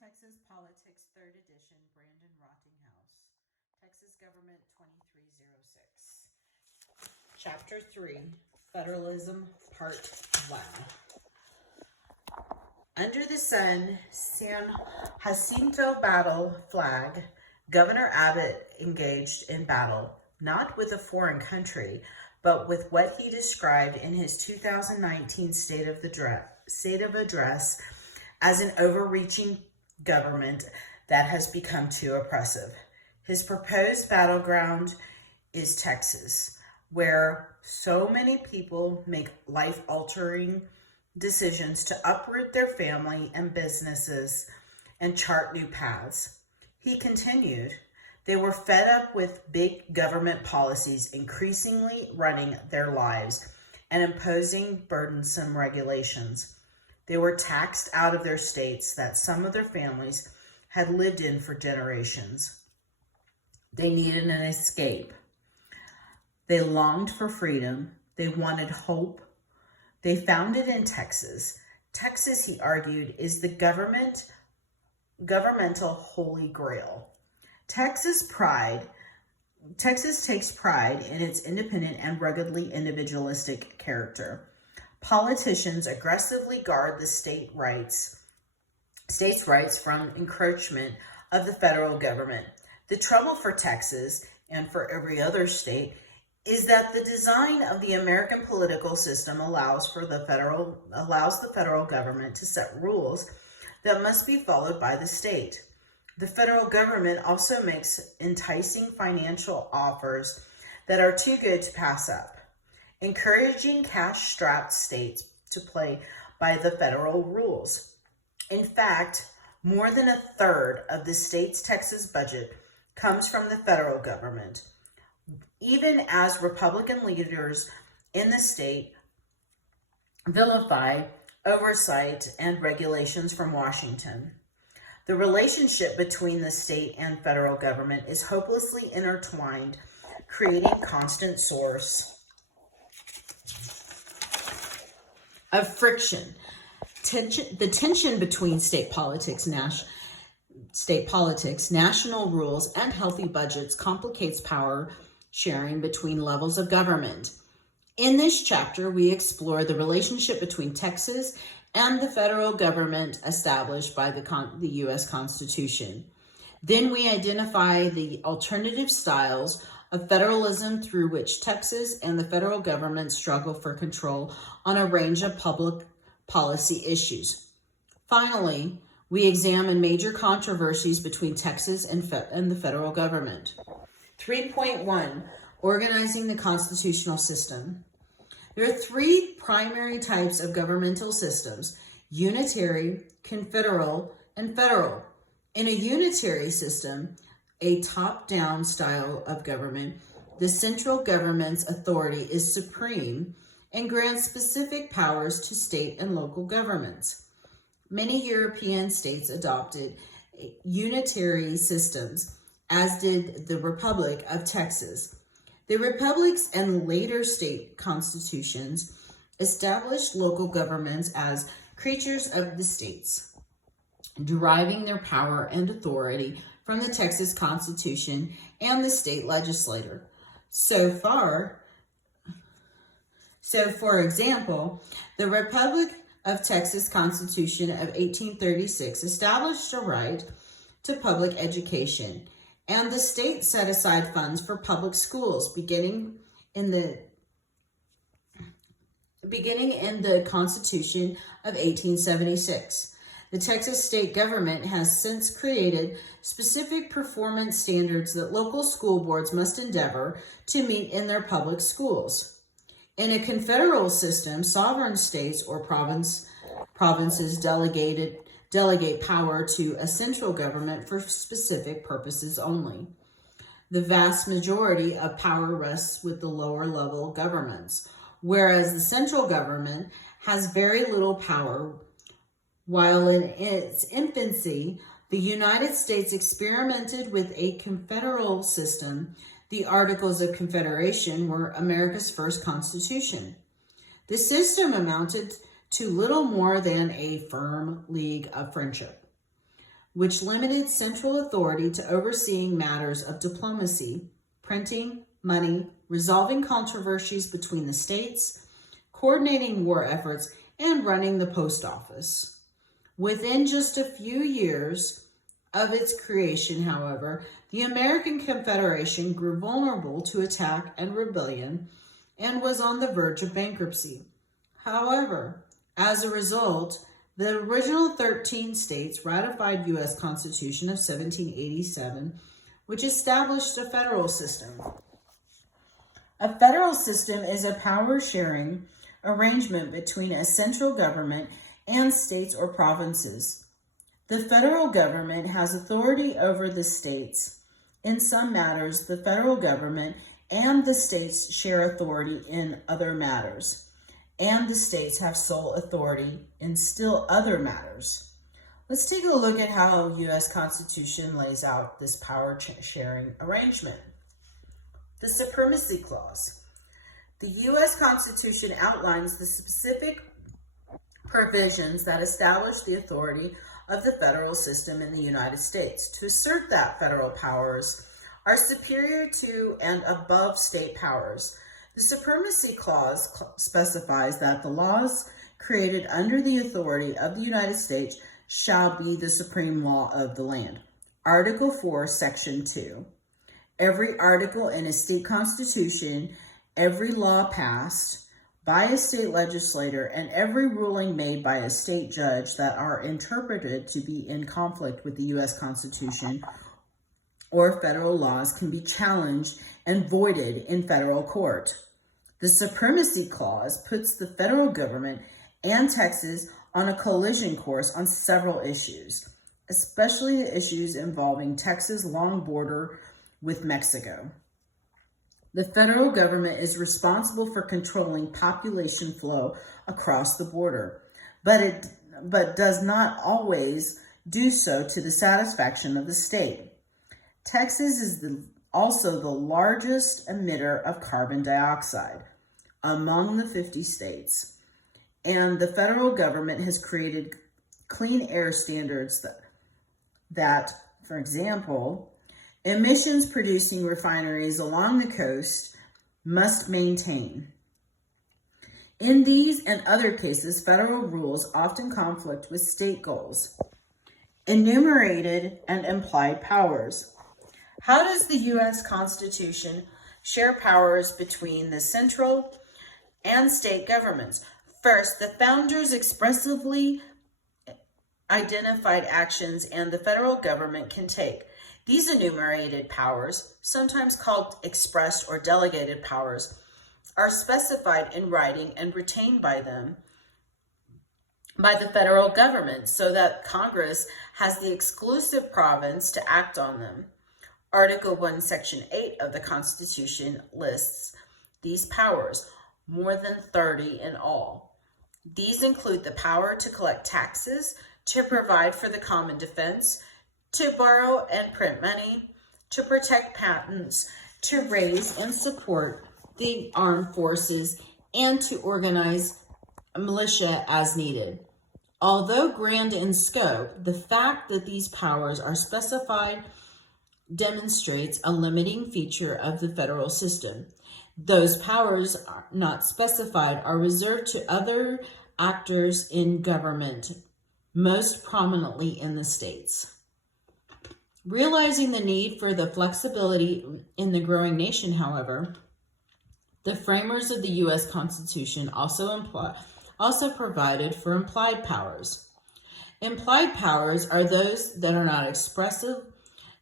Texas Politics, 3rd edition, Brandon Rottinghause. Texas Government 2306. Chapter 3, Federalism, Part 1. Under the San Jacinto battle flag, Governor Abbott engaged in battle, not with a foreign country, but with what he described in his 2019 State of Address as an overreaching government that has become too oppressive. His proposed battleground is Texas, where so many people make life-altering decisions to uproot their family and businesses and chart new paths. He continued, they were fed up with big government policies increasingly running their lives and imposing burdensome regulations. They were taxed out of their states that some of their families had lived in for generations. They needed an escape. They longed for freedom. They wanted hope. They found it in Texas. Texas, he argued, is the governmental holy grail. Texas takes pride in its independent and ruggedly individualistic character. Politicians aggressively guard the states' rights from encroachment of the federal government. The trouble for Texas and for every other state is that the design of the American political system allows the federal government to set rules that must be followed by the state. The federal government also makes enticing financial offers that are too good to pass up, encouraging cash-strapped states to play by the federal rules. In fact, more than a third of the state's Texas budget comes from the federal government, even as Republican leaders in the state vilify oversight and regulations from Washington. The relationship between the state and federal government is hopelessly intertwined, creating a constant source of friction. The tension between state politics, national rules, and healthy budgets complicates power sharing between levels of government. In this chapter, we explore the relationship between Texas and the federal government established by the U.S. Constitution. Then we identify the alternative styles of federalism through which Texas and the federal government struggle for control on a range of public policy issues. Finally, we examine major controversies between Texas and the federal government. 3.1, Organizing the Constitutional System. There are three primary types of governmental systems: unitary, confederal, and federal. In a unitary system, a top-down style of government, the central government's authority is supreme and grants specific powers to state and local governments. Many European states adopted unitary systems, as did the Republic of Texas. The republics and later state constitutions established local governments as creatures of the states, deriving their power and authority from the Texas Constitution and the state legislature. So, for example, the Republic of Texas Constitution of 1836 established a right to public education, and the state set aside funds for public schools beginning in the Constitution of 1876. The Texas state government has since created specific performance standards that local school boards must endeavor to meet in their public schools. In a confederal system, sovereign states or provinces delegate power to a central government for specific purposes only. The vast majority of power rests with the lower level governments, whereas the central government has very little power. While in its infancy, the United States experimented with a confederal system. The Articles of Confederation were America's first constitution. The system amounted to little more than a firm league of friendship. which limited central authority to overseeing matters of diplomacy, printing, money, resolving controversies between the states, coordinating war efforts, and running the post office. Within just a few years of its creation, however, the American Confederation grew vulnerable to attack and rebellion and was on the verge of bankruptcy. However, as a result, the original 13 states ratified U.S. Constitution of 1787, which established a federal system. A federal system is a power-sharing arrangement between a central government and states or provinces. The federal government has authority over the states. In some matters, the federal government and the states share authority in other matters, and the states have sole authority in still other matters. Let's take a look at how U.S. Constitution lays out this power-sharing arrangement. The Supremacy Clause. The U.S. Constitution outlines the specific provisions that establish the authority of the federal system in the United States to assert that federal powers are superior to and above state powers. The Supremacy Clause specifies that the laws created under the authority of the United States shall be the supreme law of the land. Article 4, Section 2. Every article in a state constitution, every law passed by a state legislator, and every ruling made by a state judge that are interpreted to be in conflict with the U.S. Constitution or federal laws can be challenged and voided in federal court. The Supremacy Clause puts the federal government and Texas on a collision course on several issues, especially issues involving Texas' long border with Mexico. The federal government is responsible for controlling population flow across the border, but does not always do so to the satisfaction of the state. Texas is also the largest emitter of carbon dioxide among the 50 states, and the federal government has created clean air standards that, for example, emissions producing refineries along the coast must maintain. In these and other cases, federal rules often conflict with state goals. Enumerated and implied powers. How does the U.S. Constitution share powers between the central and state governments? First, the founders expressively identified actions and the federal government can take. These enumerated powers, sometimes called expressed or delegated powers, are specified in writing and retained by the federal government so that Congress has the exclusive province to act on them. Article 1, Section 8 of the Constitution lists these powers, more than 30 in all. These include the power to collect taxes, to provide for the common defense, to borrow and print money, to protect patents, to raise and support the armed forces, and to organize a militia as needed. Although grand in scope, the fact that these powers are specified demonstrates a limiting feature of the federal system. Those powers not specified are reserved to other actors in government, most prominently in the states. Realizing the need for the flexibility in the growing nation, however, the framers of the U.S. Constitution also provided for implied powers. Implied powers are those that are not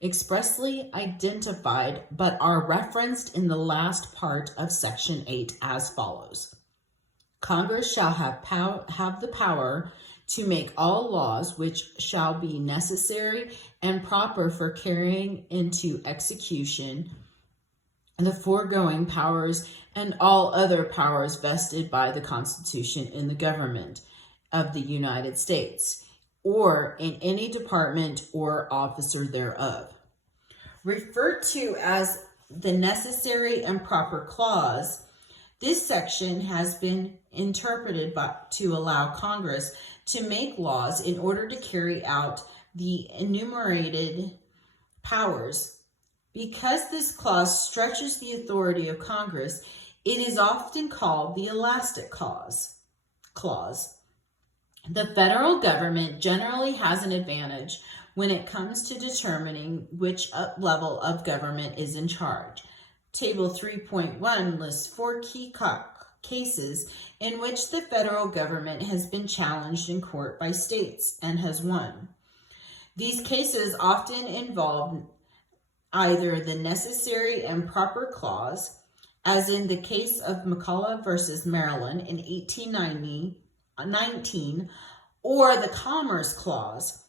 expressly identified, but are referenced in the last part of Section 8 as follows. Congress shall have the power to make all laws which shall be necessary and proper for carrying into execution the foregoing powers and all other powers vested by the Constitution in the government of the United States, or in any department or officer thereof. Referred to as the necessary and proper clause, this section has been interpreted to allow Congress to make laws in order to carry out the enumerated powers. Because this clause stretches the authority of Congress, it is often called the elastic clause. The federal government generally has an advantage when it comes to determining which level of government is in charge. Table 3.1 lists 4 key cases in which the federal government has been challenged in court by states and has won. These cases often involve either the necessary and proper clause, as in the case of McCulloch versus Maryland in 1819, or the Commerce Clause.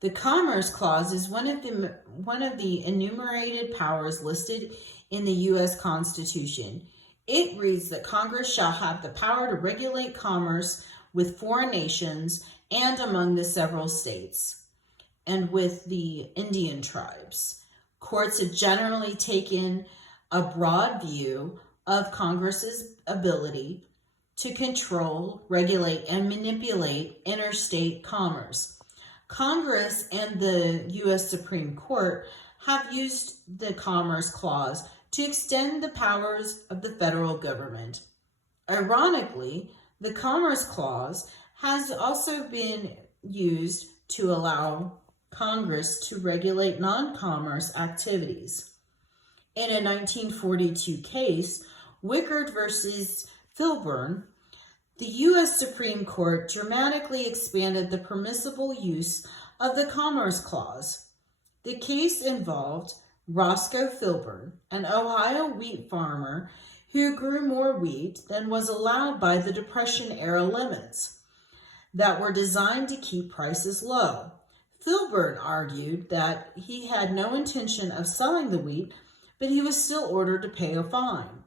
The Commerce Clause is one of the enumerated powers listed in the U.S. Constitution. It reads that Congress shall have the power to regulate commerce with foreign nations and among the several states, and with the Indian tribes. Courts have generally taken a broad view of Congress's ability to control, regulate, and manipulate interstate commerce. Congress and the U.S. Supreme Court have used the Commerce Clause to extend the powers of the federal government. Ironically, the Commerce Clause has also been used to allow Congress to regulate non-commerce activities. In a 1942 case, Wickard versus Filburn, the U.S. Supreme Court dramatically expanded the permissible use of the Commerce Clause. The case involved Roscoe Filburn, an Ohio wheat farmer who grew more wheat than was allowed by the Depression-era limits that were designed to keep prices low. Filburn argued that he had no intention of selling the wheat, but he was still ordered to pay a fine.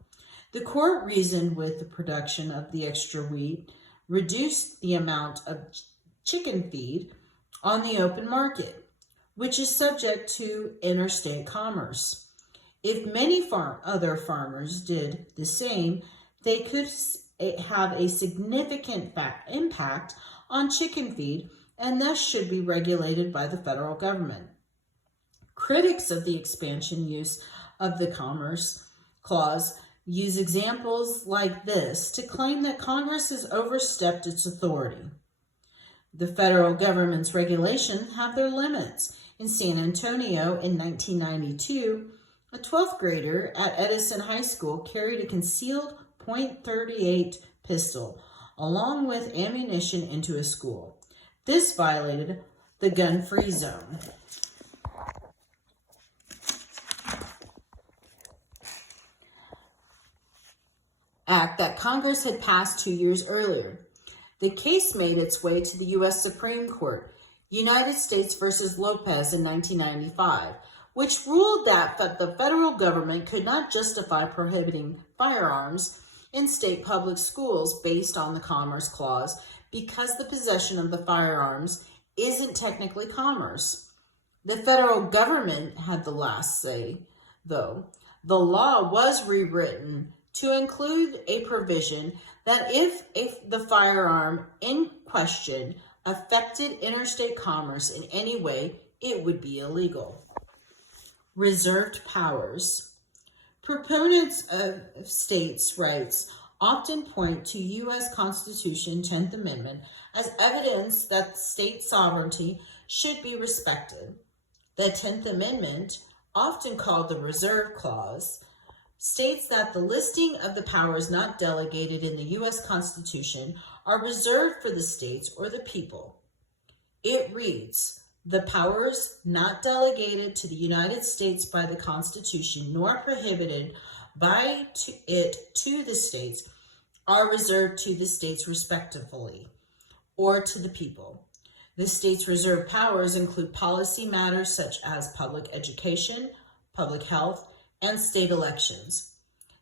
The court reasoned with the production of the extra wheat reduced the amount of chicken feed on the open market, which is subject to interstate commerce. If many other farmers did the same, they could have a significant impact on chicken feed and thus should be regulated by the federal government. Critics of the expansion use of the Commerce Clause use examples like this to claim that Congress has overstepped its authority. The federal government's regulations have their limits. In San Antonio in 1992, a 12th grader at Edison High School carried a concealed .38 pistol along with ammunition into a school. This violated the gun-free zone. Act that Congress had passed 2 years earlier. The case made its way to the U.S. Supreme Court, United States versus Lopez in 1995, which ruled that the federal government could not justify prohibiting firearms in state public schools based on the Commerce Clause because the possession of the firearms isn't technically commerce. The federal government had the last say, though. The law was rewritten to include a provision that if the firearm in question affected interstate commerce in any way, it would be illegal. Reserved powers. Proponents of states' rights often point to U.S. Constitution 10th Amendment as evidence that state sovereignty should be respected. The 10th Amendment, often called the Reserve Clause, states that the listing of the powers not delegated in the U.S. Constitution are reserved for the states or the people. It reads, "The powers not delegated to the United States by the Constitution nor prohibited by it to the states are reserved to the states respectively, or to the people. The states' reserved powers include policy matters such as public education, public health, and state elections.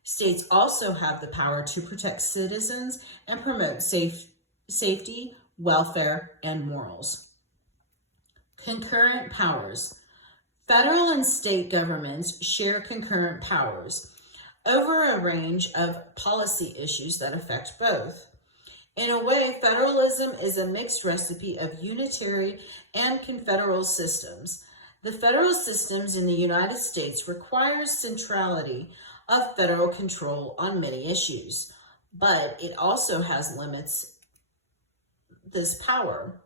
States also have the power to protect citizens and promote safety, welfare, and morals." Concurrent powers. Federal and state governments share concurrent powers over a range of policy issues that affect both. In a way, federalism is a mixed recipe of unitary and confederal systems. The federal systems in the United States requires centrality of federal control on many issues, but it also has limits this power.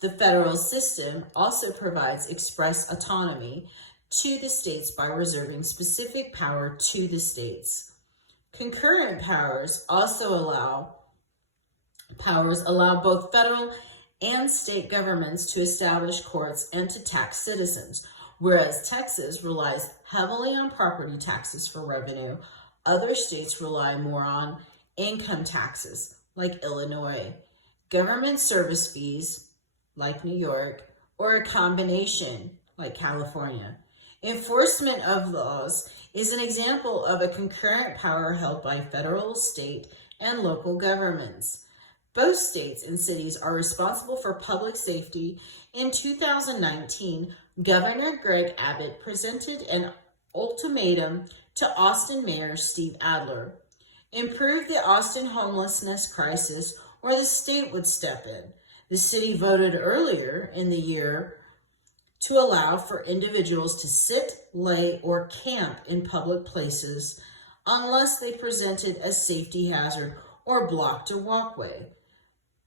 The federal system also provides express autonomy to the states by reserving specific power to the states. Concurrent powers also allow both federal and state governments to establish courts and to tax citizens. Whereas Texas relies heavily on property taxes for revenue, other states rely more on income taxes, like Illinois, government service fees, like New York, or a combination, like California. Enforcement of laws is an example of a concurrent power held by federal, state, and local governments. Both states and cities are responsible for public safety. In 2019, Governor Greg Abbott presented an ultimatum to Austin Mayor Steve Adler. Improve the Austin homelessness crisis or the state would step in. The city voted earlier in the year to allow for individuals to sit, lay, or camp in public places unless they presented a safety hazard or blocked a walkway.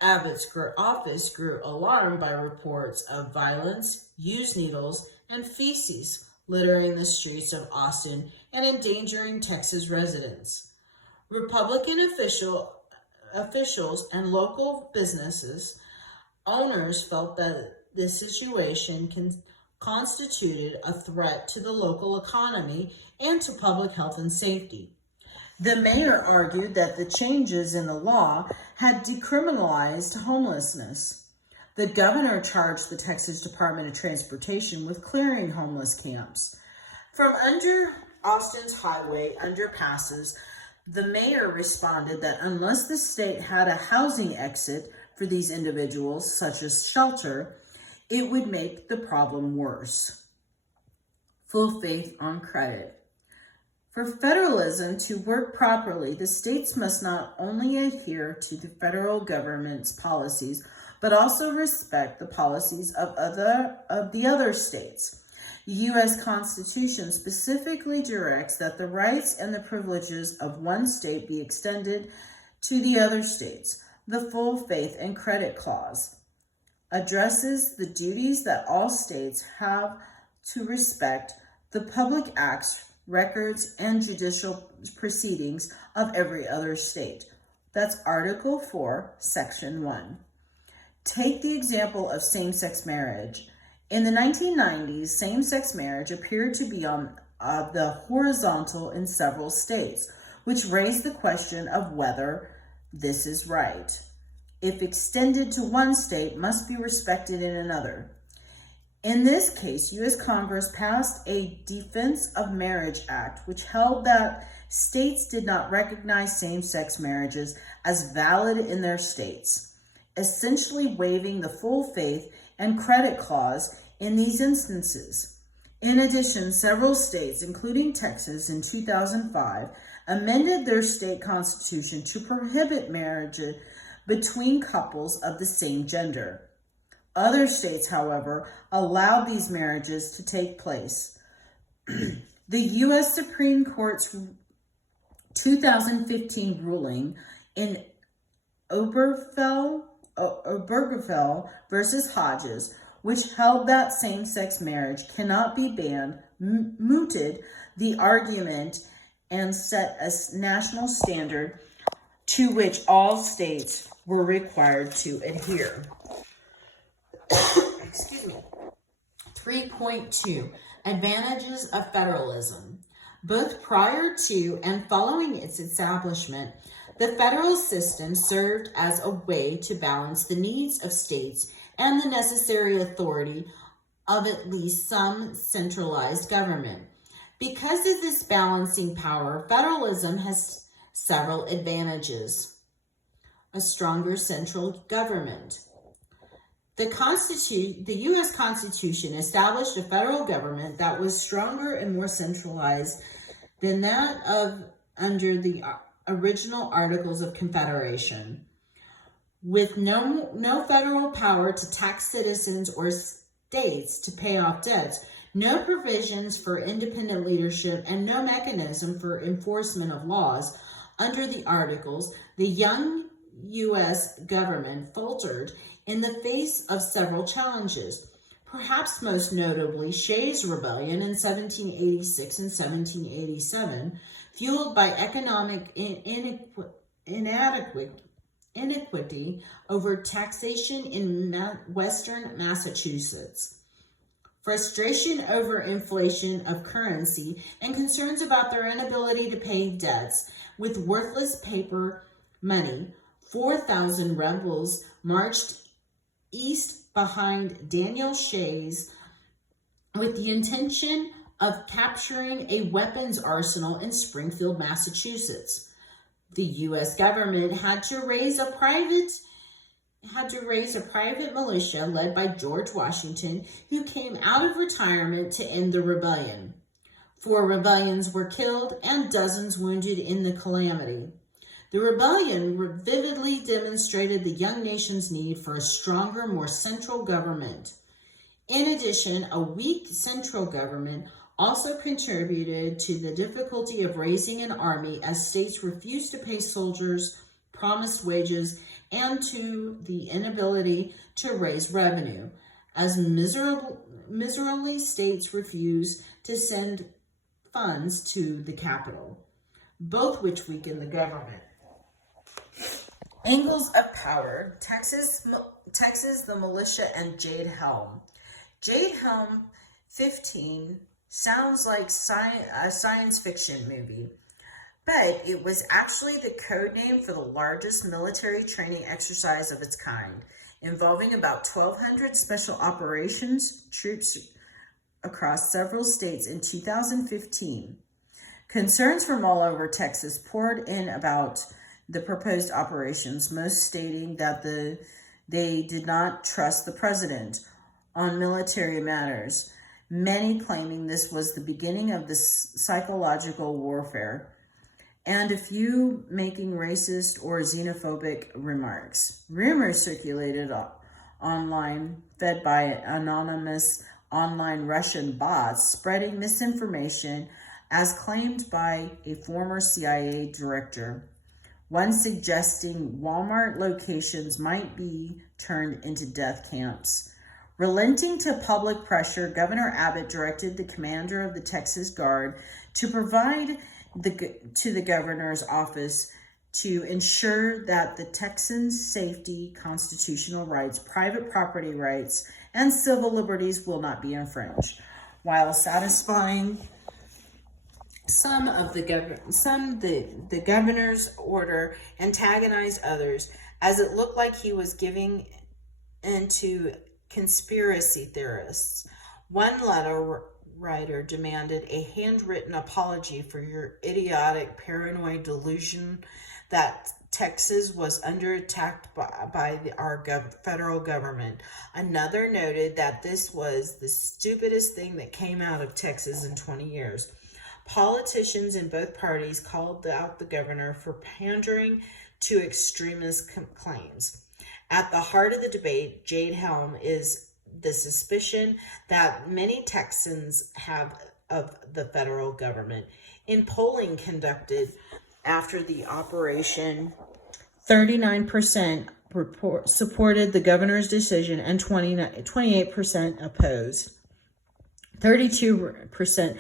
Abbott's office grew alarmed by reports of violence, used needles, and feces littering the streets of Austin and endangering Texas residents. Republican officials and local businesses owners felt that this situation constituted a threat to the local economy and to public health and safety. The mayor argued that the changes in the law had decriminalized homelessness. The governor charged the Texas Department of Transportation with clearing homeless camps. From under Austin's highway underpasses, the mayor responded that unless the state had a housing exit for these individuals, such as shelter, it would make the problem worse. Full faith on credit. For federalism to work properly, the states must not only adhere to the federal government's policies, but also respect the policies of the other states. The U.S. Constitution specifically directs that the rights and the privileges of one state be extended to the other states. The Full Faith and Credit Clause addresses the duties that all states have to respect the public acts, records, and judicial proceedings of every other state. That's Article 4, Section 1. Take the example of same-sex marriage. In the 1990s, same-sex marriage appeared to be on the horizontal in several states, which raised the question of whether this is right. If extended to one state, must be respected in another. In this case, U.S. Congress passed a Defense of Marriage Act, which held that states did not recognize same-sex marriages as valid in their states, essentially waiving the full faith and credit clause in these instances. In addition, several states, including Texas in 2005, amended their state constitution to prohibit marriage between couples of the same gender. Other states, however, allowed these marriages to take place. The U.S. Supreme Court's 2015 ruling in Obergefell versus Hodges, which held that same-sex marriage cannot be banned, mooted the argument and set a national standard to which all states were required to adhere. Excuse me. 3.2 Advantages of Federalism. Both prior to and following its establishment, the federal system served as a way to balance the needs of states and the necessary authority of at least some centralized government. Because of this balancing power, federalism has several advantages. A stronger central government. The U.S. Constitution established a federal government that was stronger and more centralized than that of under the original Articles of Confederation. With no federal power to tax citizens or states to pay off debts, no provisions for independent leadership, and no mechanism for enforcement of laws under the Articles, the young U.S. government faltered in the face of several challenges, perhaps most notably Shays' Rebellion in 1786 and 1787, fueled by economic inequity over taxation in Western Massachusetts, frustration over inflation of currency, and concerns about their inability to pay debts with worthless paper money. 4,000 rebels marched east behind Daniel Shays with the intention of capturing a weapons arsenal in Springfield, Massachusetts. The U.S. government had to raise a private militia led by George Washington, who came out of retirement to end the rebellion. 4 rebellions were killed and dozens wounded in the calamity. The rebellion vividly demonstrated the young nation's need for a stronger, more central government. In addition, a weak central government also contributed to the difficulty of raising an army as states refused to pay soldiers promised wages and to the inability to raise revenue, as miserably states refused to send funds to the capital, both which weakened the government. Angles of power, Texas, the militia, and Jade Helm. Jade Helm 15 sounds like a science fiction movie, but it was actually the code name for the largest military training exercise of its kind, involving about 1,200 special operations troops across several states in 2015. Concerns from all over Texas poured in about the proposed operations, most stating that they did not trust the president on military matters, many claiming this was the beginning of the psychological warfare, and a few making racist or xenophobic remarks. Rumors circulated online, fed by anonymous online Russian bots, spreading misinformation as claimed by a former CIA director. One suggesting Walmart locations might be turned into death camps. Relenting to public pressure, Governor Abbott directed the commander of the Texas Guard to provide to the governor's office to ensure that the Texans' safety, constitutional rights, private property rights, and civil liberties will not be infringed, while satisfying the governor's order antagonized others, as it looked like he was giving into conspiracy theorists. One letter writer demanded a handwritten apology for your idiotic, paranoid delusion that Texas was under attack by our federal government. Another noted that this was the stupidest thing that came out of Texas in 20 years. Politicians in both parties called out the governor for pandering to extremist claims. At the heart of the debate, Jade Helm, is the suspicion that many Texans have of the federal government. In polling conducted after the operation, 39% supported the governor's decision and 28% opposed. 32%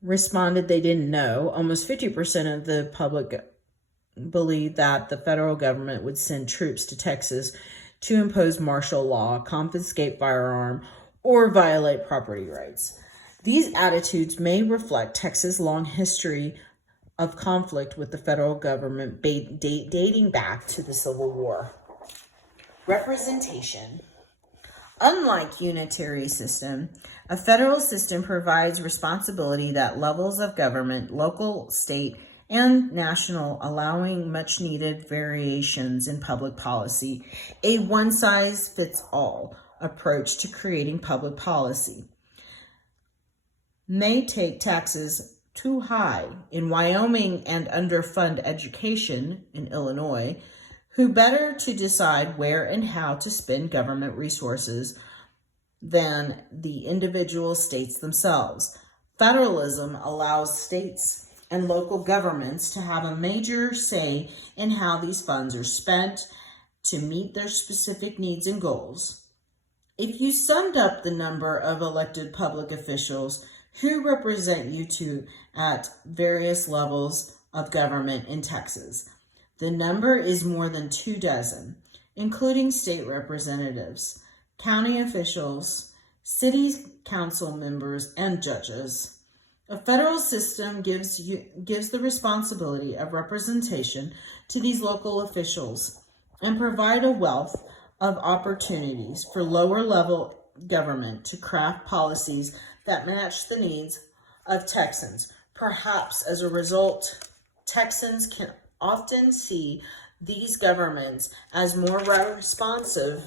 responded they didn't know. Almost 50% of the public believed that the federal government would send troops to Texas to impose martial law, confiscate firearm, or violate property rights. These attitudes may reflect Texas' long history of conflict with the federal government dating back to the Civil War. Representation. Unlike unitary system, a federal system provides responsibility that levels of government, local, state, and national, allowing much needed variations in public policy. A one-size-fits-all approach to creating public policy may take taxes too high in Wyoming and underfund education in Illinois, who better to decide where and how to spend government resources than the individual states themselves. Federalism allows states and local governments to have a major say in how these funds are spent to meet their specific needs and goals. If you summed up the number of elected public officials who represent you at various levels of government in Texas, the number is more than 24, including state representatives, county officials, city council members, and judges. A federal system gives the responsibility of representation to these local officials and provide a wealth of opportunities for lower level government to craft policies that match the needs of Texans. Perhaps as a result, Texans can often see these governments as more responsive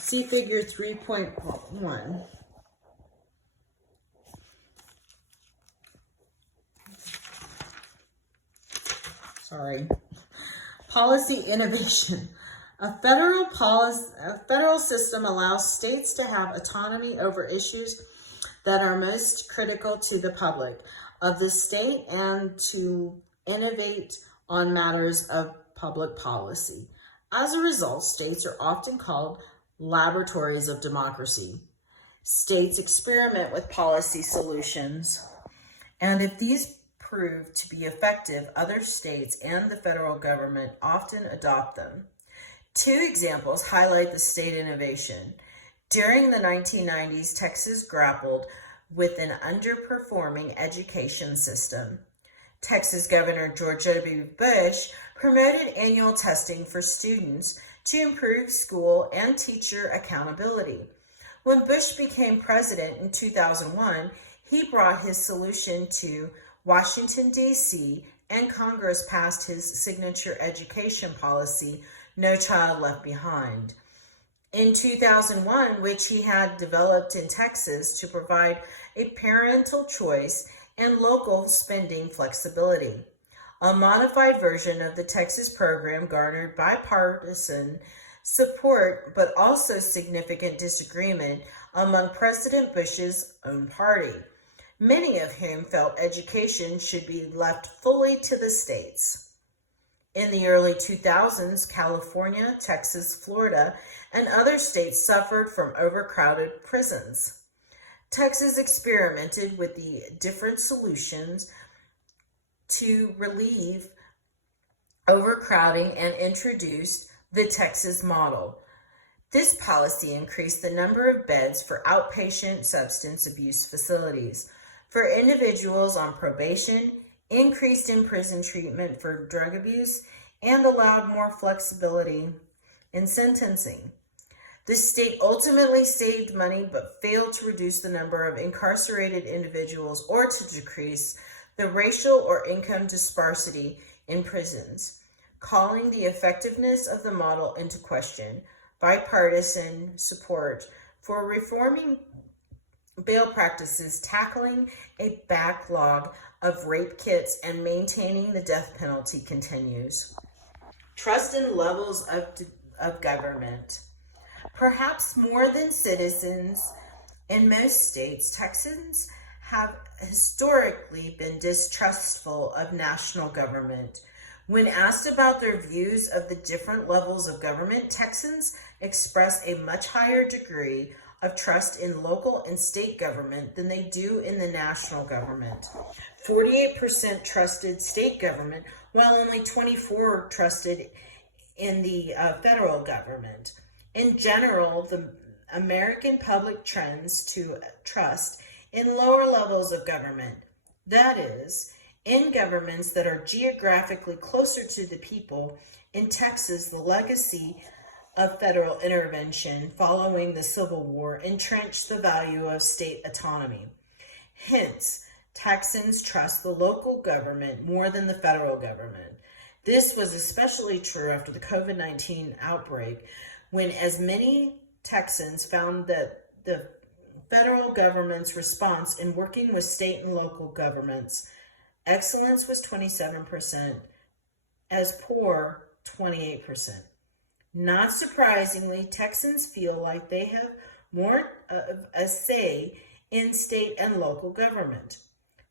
See figure 3.1. Policy innovation. A federal system allows states to have autonomy over issues that are most critical to the public of the state and to innovate on matters of public policy. As a result, states are often called laboratories of democracy. States experiment with policy solutions, and if these prove to be effective, other states and the federal government often adopt them. Two examples highlight the state innovation. During the 1990s, Texas grappled with an underperforming education system. Texas Governor George W. Bush promoted annual testing for students to improve school and teacher accountability. When Bush became president in 2001, he brought his solution to Washington, D.C., and Congress passed his signature education policy, No Child Left Behind. In 2001, which he had developed in Texas to provide a parental choice and local spending flexibility. A modified version of the Texas program garnered bipartisan support, but also significant disagreement among President Bush's own party, many of whom felt education should be left fully to the states. In the early 2000s, California, Texas, Florida, and other states suffered from overcrowded prisons. Texas experimented with the different solutions to relieve overcrowding and introduced the Texas model. This policy increased the number of beds for outpatient substance abuse facilities for individuals on probation, increased in-prison treatment for drug abuse, and allowed more flexibility in sentencing. The state ultimately saved money but failed to reduce the number of incarcerated individuals or to decrease the racial or income disparity in prisons, calling the effectiveness of the model into question. Bipartisan support for reforming bail practices, tackling a backlog of rape kits, and maintaining the death penalty continues. Trust in levels of government. Perhaps more than citizens in most states, Texans have historically been distrustful of national government. When asked about their views of the different levels of government, Texans express a much higher degree of trust in local and state government than they do in the national government. 48% trusted state government, while only 24% trusted in the federal government. In general, the American public trends to trust in lower levels of government, that is, in governments that are geographically closer to the people. In Texas, the legacy of federal intervention following the Civil War entrenched the value of state autonomy. Hence, Texans trust the local government more than the federal government. This was especially true after the COVID-19 outbreak, when as many Texans found that the federal government's response in working with state and local governments. Excellence was 27%, as poor 28%. Not surprisingly, Texans feel like they have more of a say in state and local government.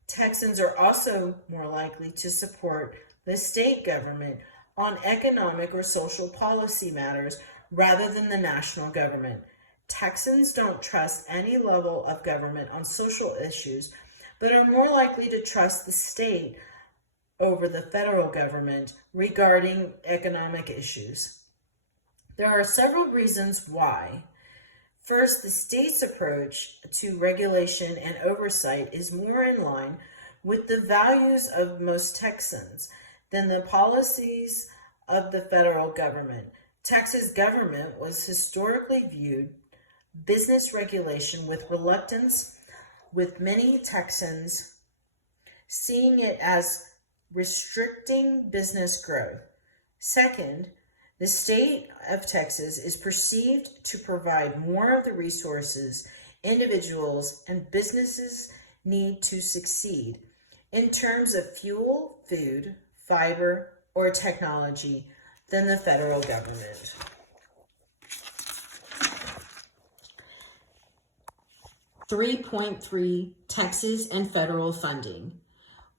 Texans are also more likely to support the state government on economic or social policy matters rather than the national government. Texans don't trust any level of government on social issues, but are more likely to trust the state over the federal government regarding economic issues. There are several reasons why. First, the state's approach to regulation and oversight is more in line with the values of most Texans than the policies of the federal government. Texas government was historically viewed business regulation with reluctance, with many Texans seeing it as restricting business growth. Second, the state of Texas is perceived to provide more of the resources individuals and businesses need to succeed in terms of fuel, food, fiber, or technology than the federal government. .3 Texas and federal funding.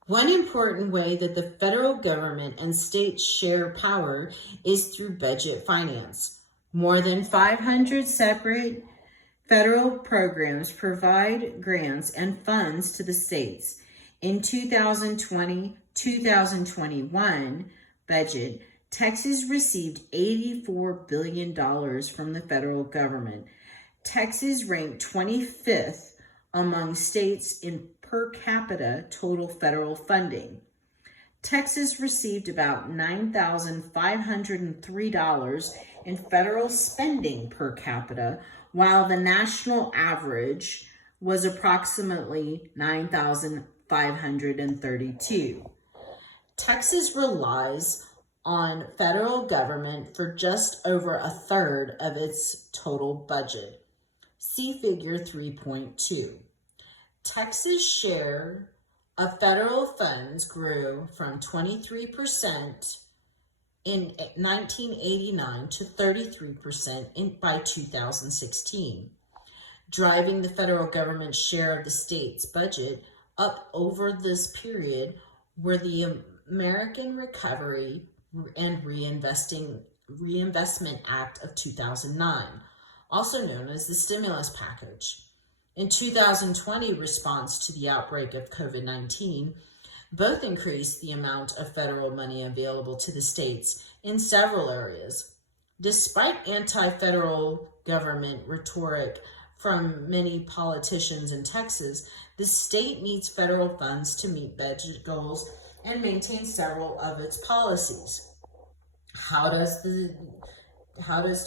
One important way that the federal government and states share power is through budget finance. More than 500 separate federal programs provide grants and funds to the states. In 2020-2021 budget, Texas received $84 billion from the federal government. Texas ranked 25th among states in per capita total federal funding. Texas received about $9,503 in federal spending per capita, while the national average was approximately $9,532. Texas relies on federal government for just over a third of its total budget. See figure 3.2. Texas' share of federal funds grew from 23% in 1989 to 33% by 2016, driving the federal government's share of the state's budget up over this period were the American Recovery and Reinvestment Act of 2009, also known as the stimulus package. In 2020 response to the outbreak of COVID-19, both increased the amount of federal money available to the states in several areas. Despite anti-federal government rhetoric from many politicians in Texas, the state needs federal funds to meet budget goals and maintain several of its policies. How does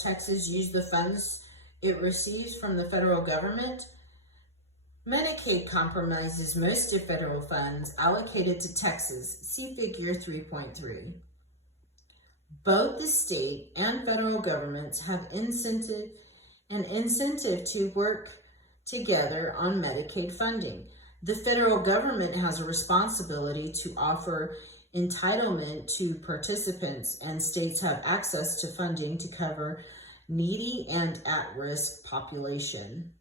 Texas use the funds it receives from the federal government? Medicaid compromises most of federal funds allocated to Texas. See figure 3.3. Both the state and federal governments have incentive to work together on Medicaid funding. The federal government has a responsibility to offer entitlement to participants, and states have access to funding to cover needy and at-risk population.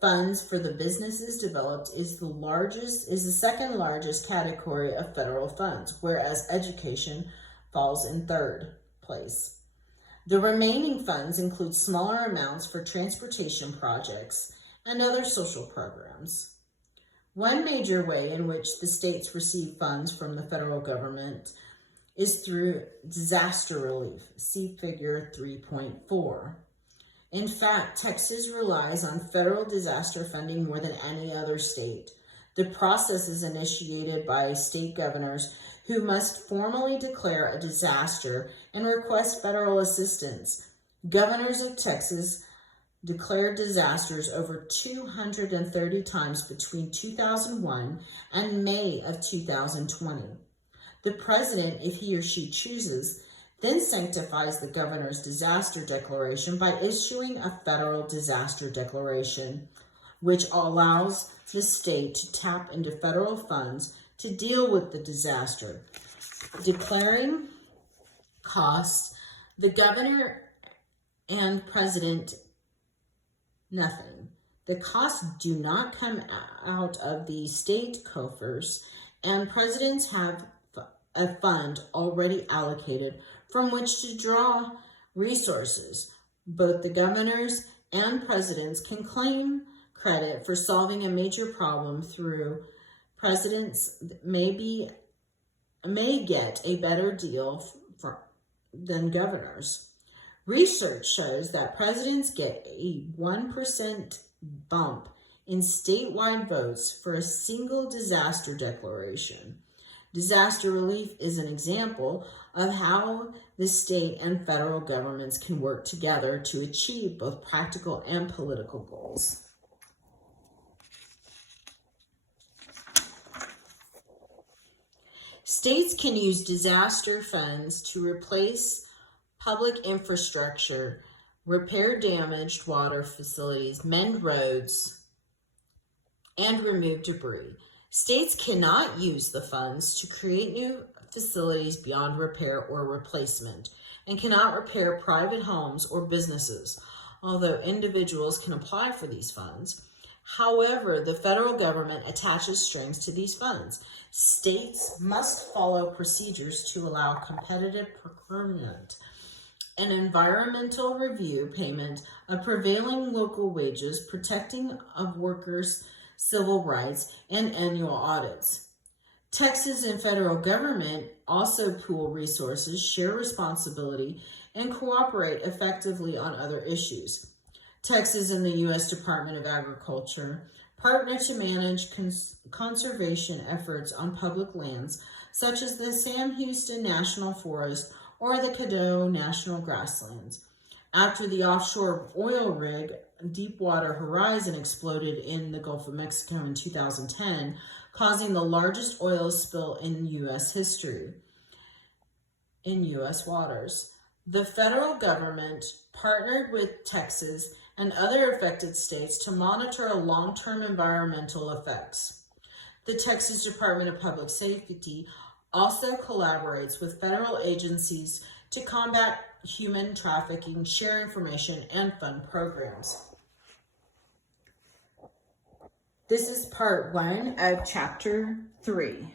Funds for the businesses developed is the second largest category of federal funds, whereas education falls in third place. The remaining funds include smaller amounts for transportation projects and other social programs. One major way in which the states receive funds from the federal government is through disaster relief. See figure 3.4. In fact, Texas relies on federal disaster funding more than any other state. The process is initiated by state governors who must formally declare a disaster and request federal assistance. Governors of Texas declared disasters over 230 times between 2001 and May of 2020. The president, if he or she chooses, then sanctifies the governor's disaster declaration by issuing a federal disaster declaration which allows the state to tap into federal funds to deal with the disaster. Declaring costs, the governor and president, nothing. The costs do not come out of the state coffers, and presidents have a fund already allocated from which to draw resources. Both the governors and presidents can claim credit for solving a major problem through presidents may get a better deal than governors. Research shows that presidents get a 1% bump in statewide votes for a single disaster declaration. Disaster relief is an example of how the state and federal governments can work together to achieve both practical and political goals. States can use disaster funds to replace public infrastructure, repair damaged water facilities, mend roads, and remove debris. States cannot use the funds to create new facilities beyond repair or replacement, and cannot repair private homes or businesses, although individuals can apply for these funds. However, the federal government attaches strings to these funds. States must follow procedures to allow competitive procurement, an environmental review, payment of prevailing local wages, protecting of workers' civil rights, and annual audits. Texas and federal government also pool resources, share responsibility, and cooperate effectively on other issues. Texas and the U.S. Department of Agriculture partner to manage conservation efforts on public lands, such as the Sam Houston National Forest or the Caddo National Grasslands. After the offshore oil rig Deepwater Horizon exploded in the Gulf of Mexico in 2010, causing the largest oil spill in U.S. history in U.S. waters. The federal government partnered with Texas and other affected states to monitor long-term environmental effects. The Texas Department of Public Safety also collaborates with federal agencies to combat human trafficking, share information, and fund programs. This is part 1 of Chapter 3.